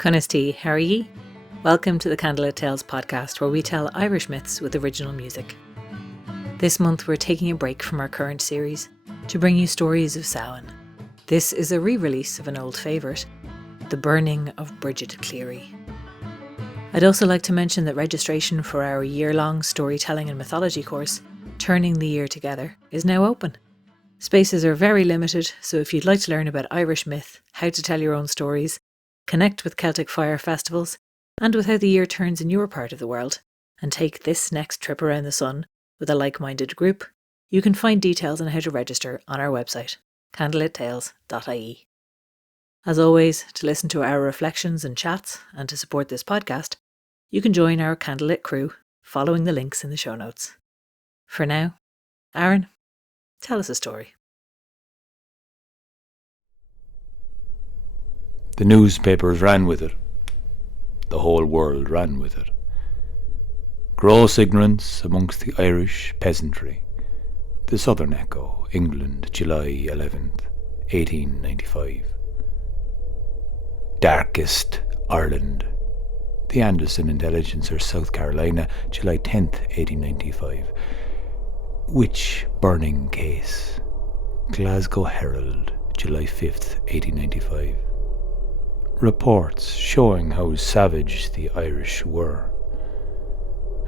Cunnisty, how are ye? Welcome to the Candlelit Tales podcast, where we tell Irish myths with original music. This month we're taking a break from our current series to bring you stories of Samhain. This is a re-release of an old favourite, The Burning of Bridget Cleary. I'd also like to mention that registration for our year-long storytelling and mythology course, Turning the Year Together, is now open. Spaces are very limited, so if you'd like to learn about Irish myth, how to tell your own stories, connect with Celtic Fire Festivals, and with how the year turns in your part of the world, and take this next trip around the sun with a like-minded group, you can find details on how to register on our website, candlelit-tales.ie. As always, to listen to our reflections and chats, and to support this podcast, you can join our Candlelit crew, following the links in the show notes. For now, Aaron, tell us a story. The newspapers ran with it. The whole world ran with it. Gross ignorance amongst the Irish peasantry. The Southern Echo, England, July 11th, 1895. Darkest Ireland. The Anderson Intelligencer, South Carolina, July 10th, 1895. Witch burning case. Glasgow Herald, July 5th, 1895. Reports showing how savage the Irish were,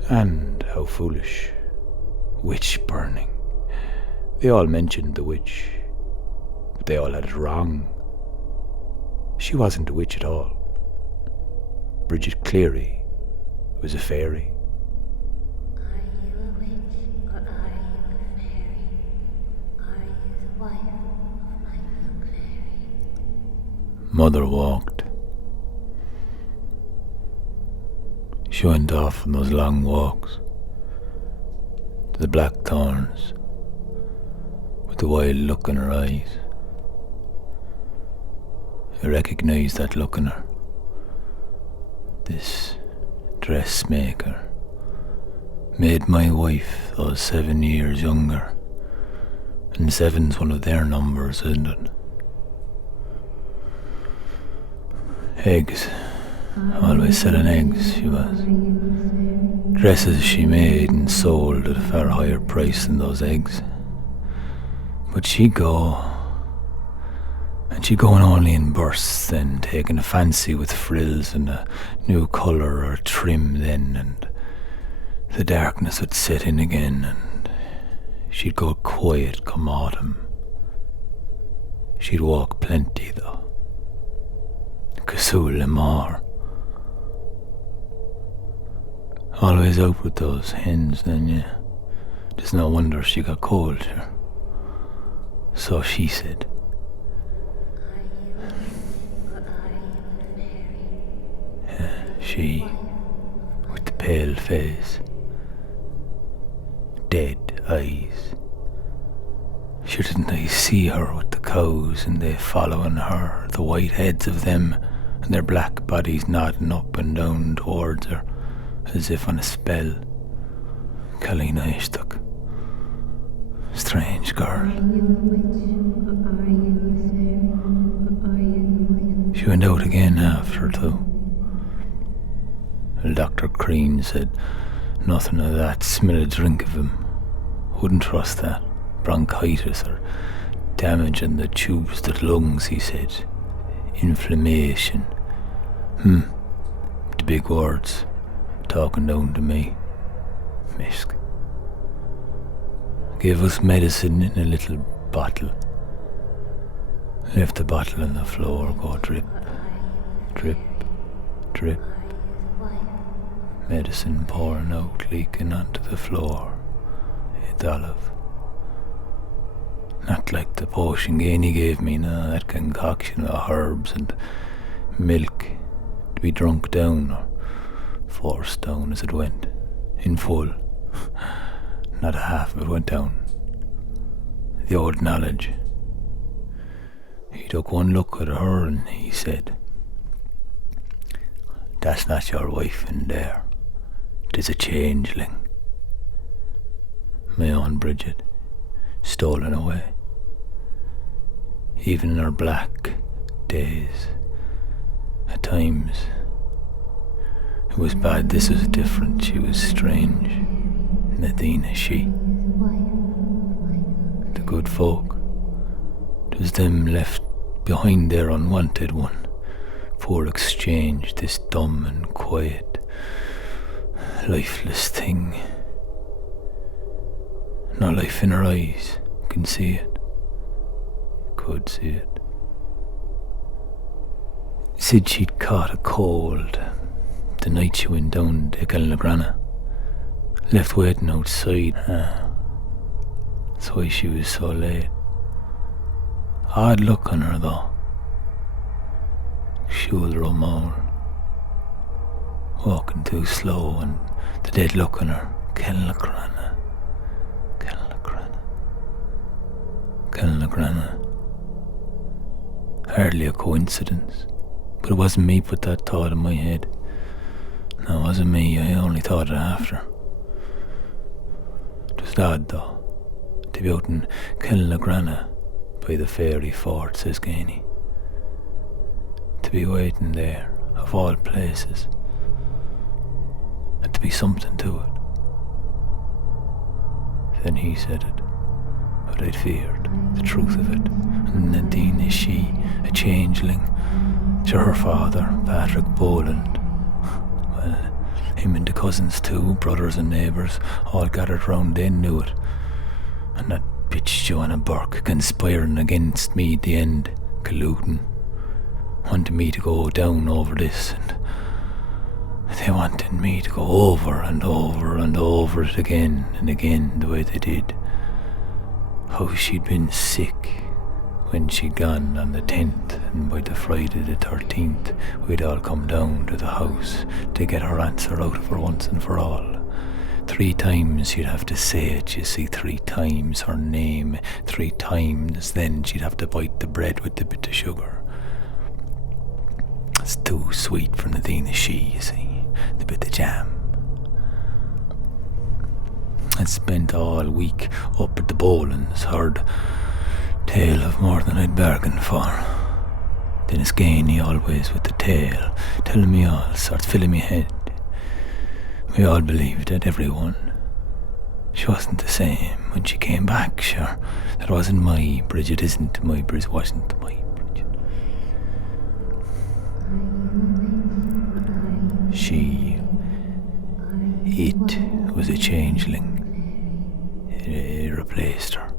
and how foolish. Witch burning. They all mentioned the witch, but they all had it wrong. She wasn't a witch at all. Bridget Cleary was a fairy. Are you a witch, or are you a fairy? Are you the wife of my blue Cleary? Mother walked. She went off on those long walks to the black thorns with the wild look in her eyes. I recognised that look in her. This dressmaker made my wife those 7 years younger, and 7's one of their numbers, isn't it? Eggs. Always selling eggs, she was. Dresses she made and sold at a far higher price than those eggs. But she'd go, and she'd go only in bursts then, taking a fancy with frills and a new colour or trim then, and the darkness would set in again, and she'd go quiet come autumn. She'd walk plenty though. Casul Lamar. Always out with those hens then, yeah. There's no wonder she got cold here. So she said. Are you a witch, or are you a fairy? Yeah, she, with the pale face, dead eyes. Sure, didn't I see her with the cows and they following her, the white heads of them, and their black bodies nodding up and down towards her, as if on a spell. Kalina Ishtuk. Strange girl. Are you a witch, or are you a fairy? Or are you the wife? She went out again after too. Well, Dr. Crean said nothing of that. Smell a drink of him. Wouldn't trust that. Bronchitis or damage in the tubes to the lungs, he said. Inflammation. The big words talking down to me. Misk. Gave us medicine in a little bottle. Left the bottle on the floor, go drip, drip, drip. Medicine pouring out, leaking onto the floor. It's olive. Not like the potion Gainey gave me, no, that concoction of herbs and milk to be drunk down or forced down as it went, in full. Not a half of it went down. The old knowledge. He took one look at her and he said, "That's not your wife in there. 'Tis a changeling. My own Bridget, stolen away. Even in her black days, a at times. It was bad, this was different, she was strange. Nadine, she. The good folk. It was them left behind their unwanted one. For exchange, this dumb and quiet, lifeless thing. No life in her eyes, you can see it. You could see it. Said she'd caught a cold the night she went down to Cleary. Left waiting outside. That's why she was so late. Odd look on her though. Shoulder o' mole. Walking too slow and the dead look on her. Cleary. Hardly a coincidence. But it wasn't me put that thought in my head. No, it wasn't me, I only thought it after. It was odd though, to be out in Cleary by the fairy fort, says Gainey. To be waiting there, of all places. And to be something to it. Then he said it, but I'd feared the truth of it. And Nadine, is she a changeling? To her father, Patrick Boland. Well, him and the cousins too, brothers and neighbours, all gathered round, they knew it. And that bitch Joanna Burke conspiring against me at the end, colluding, wanting me to go down over this, and they wanted me to go over and over and over it again and again the way they did. How she'd been sick when she'd gone on the 10th, and by the Friday the 13th we'd all come down to the house to get her answer out of her once and for all. 3 times she'd have to say it, you see, 3 times her name, 3 times then she'd have to bite the bread with the bit of sugar. It's too sweet for Nadine, she, you see, the bit of jam. I spent all week up at the Bolans, heard tale of more than I'd bargained for. Then it's Gainey always with the tale, telling me all sorts, filling me head. We all believed it, everyone. She wasn't the same when she came back, sure. That wasn't my Bridget, isn't my Bridget, wasn't my Bridget. It was a changeling. It replaced her.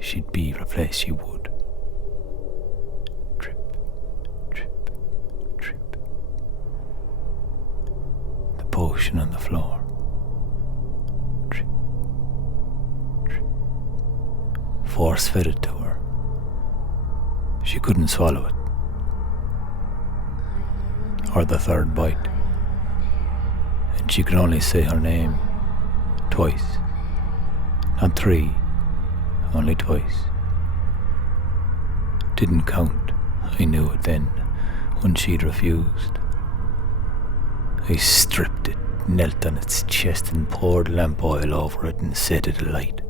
She'd be replaced, she would. Trip, trip, trip. The potion on the floor. Trip, trip. Force fed it to her. She couldn't swallow it. Or the 3rd bite. And she could only say her name twice. Not 3. Only twice. Didn't count. I knew it then, when she'd refused. I stripped it, knelt on its chest and poured lamp oil over it and set it alight.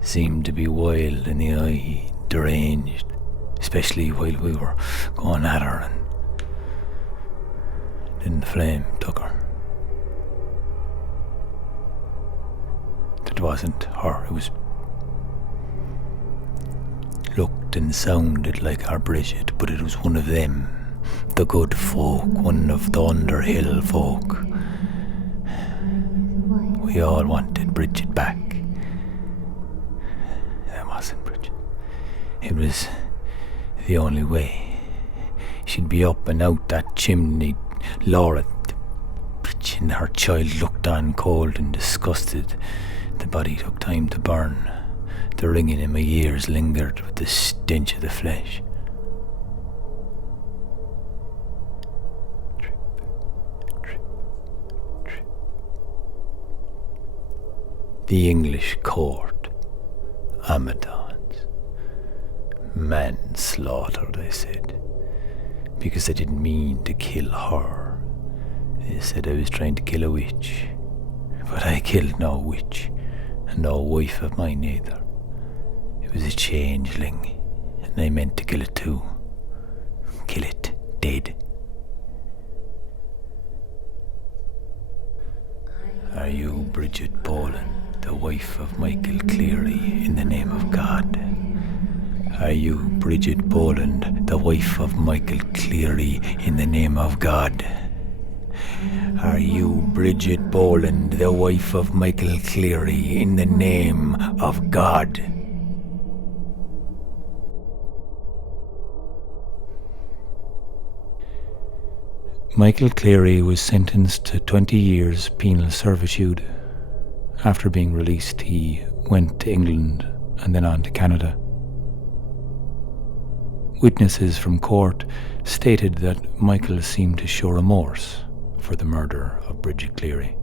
Seemed to be wild in the eye, deranged, especially while we were going at her, and then the flame took her. It wasn't her, it was looked and sounded like our Bridget, but it was one of them, the good folk, one of the Underhill folk. We all wanted Bridget back. That wasn't Bridget. It was the only way. She'd be up and out that chimney. Laura, Bridget and her child looked on cold and disgusted. The body took time to burn. The ringing in my ears lingered with the stench of the flesh. Trip, trip, trip. The English court, Amadons. Manslaughter, they said, because I didn't mean to kill her. They said I was trying to kill a witch, but I killed no witch. And no wife of mine either. It It was a changeling, and I meant to kill it too. Kill it dead. Are you Bridget Boland, the wife of Michael Cleary, in the name of God? Are you Bridget Boland, the wife of Michael Cleary, in the name of God? Are you Bridget Boland, the wife of Michael Cleary, in the name of God? Michael Cleary was sentenced to 20 years penal servitude. After being released, he went to England and then on to Canada. Witnesses from court stated that Michael seemed to show remorse for the murder of Bridget Cleary.